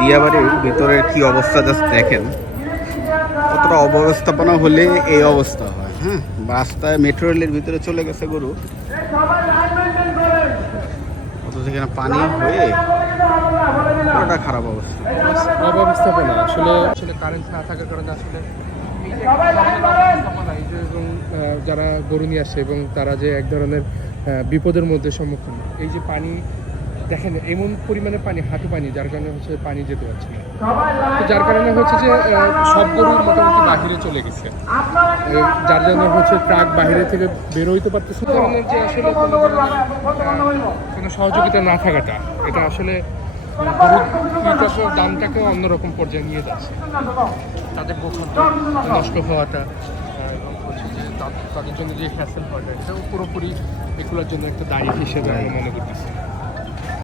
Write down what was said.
দিয়াবাড়ির ভিতরের কি অবস্থা জাস্ট দেখেন। কতটা অব্যবস্থাপনা হলে এই অবস্থা হয়। হ্যাঁ, রাস্তায় মেট্রো রেলের ভিতরে চলে গেছে গরু, অথচ এখানে পানি হয়ে পুরোটা খারাপ অবস্থা। অব্যবস্থাপনা আসলে আসলে কারেন্ট না থাকার কারণে আসলে এই যে অব্যবস্থাপনা, এই যে এবং যারা গরু নিয়ে আসছে এবং তারা যে এক ধরনের বিপদের মধ্যে সম্মুখীন, এই যে পানি দেখেন এমন পরিমাণে পানি, হাঁটু পানি, যার কারণে হচ্ছে পানি যেতে পারছে না। তো যার কারণে হচ্ছে যে সব গরু মোটামুটি বাহিরে চলে গেছে, যার জন্য হচ্ছে ট্রাক বাহিরে থেকে বের হইতে পারতেছে। ধরনের যে আসলে কোনো সহযোগিতা না থাকাটা, এটা আসলে গরুর কীটনাশকের দামটাকে অন্যরকম পর্যায়ে নিয়ে যাচ্ছে। তাদের গোখাদ্য নষ্ট হওয়াটা এবং হচ্ছে যে তাদের জন্য যে হ্যাসেল হওয়াটা, এটাও পুরোপুরি এগুলোর জন্য একটা দায়ী হিসেবে আমি মনে করতেছি।